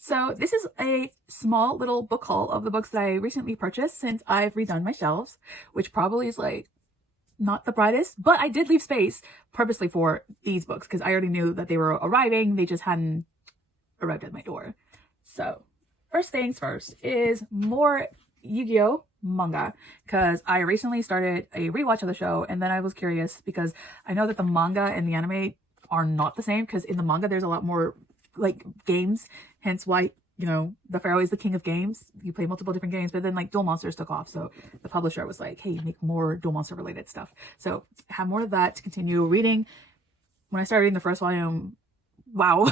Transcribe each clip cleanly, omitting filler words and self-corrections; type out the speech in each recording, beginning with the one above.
So this is a small little book haul of the books that I recently purchased since I've redone my shelves, which probably is like not the brightest, but I did leave space purposely for these books because I already knew that they were arriving. They just hadn't arrived at my door. So first things first is more Yu-Gi-Oh manga, because I recently started a rewatch of the show, and then I was curious because I know that the manga and the anime are not the same, because in the manga there's a lot more like games, hence why, you know, the pharaoh is the king of games. You play multiple different games, but then like Duel Monsters took off, so the publisher was like, hey, make more Duel Monster related stuff. So have more of that to continue reading. When I started reading the first volume, wow,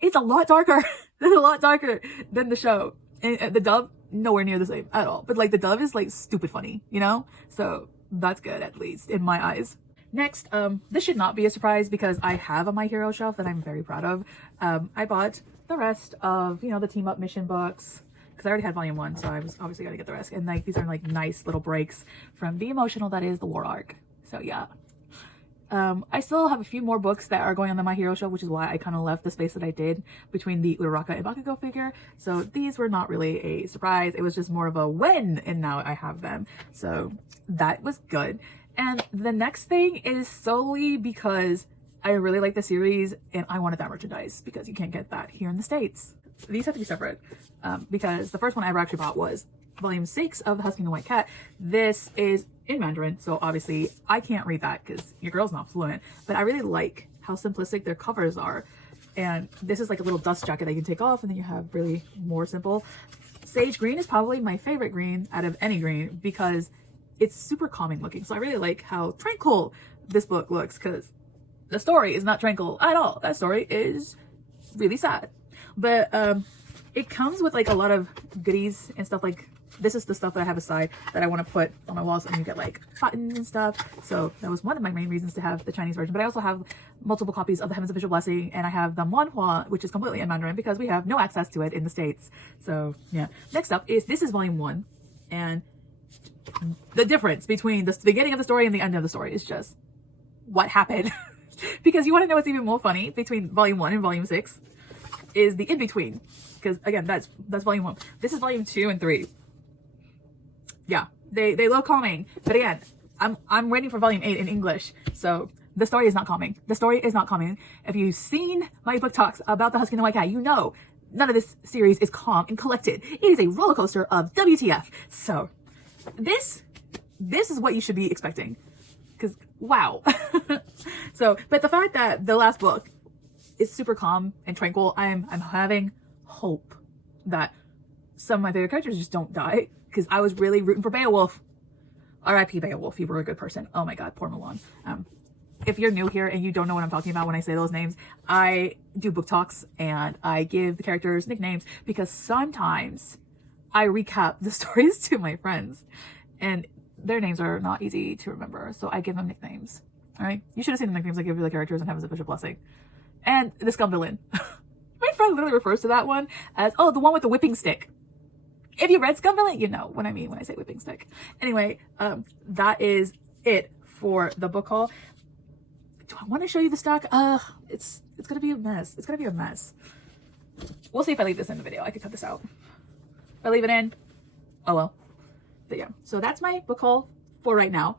it's a lot darker. It's a lot darker than the show. And the dub, nowhere near the same at all. But like the dub is like stupid funny, you know? So that's good, at least in my eyes. Next, this should not be a surprise because I have a My Hero shelf that I'm very proud of. I bought the rest of, you know, the team up mission books because I already had volume 1, so I was obviously going to get the rest. And like these are like nice little breaks from the emotional that is the war arc. So yeah. I still have a few more books that are going on the My Hero shelf, which is why I kind of left the space that I did between the Uraraka and Bakugo figure. So these were not really a surprise. It was just more of a when, and now I have them. So that was good. And the next thing is solely because I really like the series and I wanted that merchandise because you can't get that here in the States. These have to be separate because the first one I ever actually bought was volume 6 of The Husky and the White Cat. This is in Mandarin, so obviously I can't read that because your girl's not fluent, but I really like how simplistic their covers are. And this is like a little dust jacket that you can take off, and then you have really more simple. Sage green is probably my favorite green out of any green because it's super calming looking. So I really like how tranquil this book looks because the story is not tranquil at all. That story is really sad. But it comes with like a lot of goodies and stuff. Like this is the stuff that I have aside that I want to put on my walls, and you get like buttons and stuff. So that was one of my main reasons to have the Chinese version. But I also have multiple copies of The Heavens of Visual Blessing, and I have the Manhua, which is completely in Mandarin because we have no access to it in the States. So yeah. Next up is, this is volume 1, and the difference between the beginning of the story and the end of the story is just what happened. Because you want to know what's even more funny between volume 1 and volume 6 is the in-between. Because again, that's volume 1. This is volume 2 and 3. Yeah, they look calming, but again, I'm waiting for volume 8 in English, so the story is not calming. The story is not calming. If you've seen my book talks about The Husky and the White Cat, you know none of this series is calm and collected. It is a roller coaster of WTF. So this is what you should be expecting, because wow. So, but the fact that the last book is super calm and tranquil, I'm having hope that some of my favorite characters just don't die, because I was really rooting for Beowulf. R.I.P. Beowulf, you were a good person. Oh my god, poor Mulan. If you're new here and you don't know what I'm talking about when I say those names, I do book talks and I give the characters nicknames because sometimes I recap the stories to my friends and their names are not easy to remember, so I give them nicknames. All right, you should have seen the nicknames I give the characters in Heavens of Visual Blessing. And the Scum Villain. My friend literally refers to that one as, oh, the one with the whipping stick. If you read Scum Villain, you know what I mean when I say whipping stick. Anyway, that is it for the book haul. Do I want to show you the stock? It's gonna be a mess. It's gonna be a mess. We'll see if I leave this in the video. I could cut this out. If I leave it in, oh well. But yeah, so that's my book haul for right now.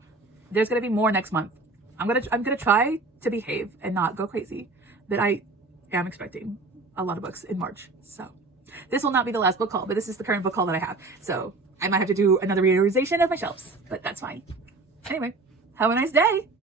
There's gonna be more next month. I'm gonna try to behave and not go crazy, but I am expecting a lot of books in March. So this will not be the last book haul, but this is the current book haul that I have. So I might have to do another reorganization of my shelves, but that's fine. Anyway, have a nice day.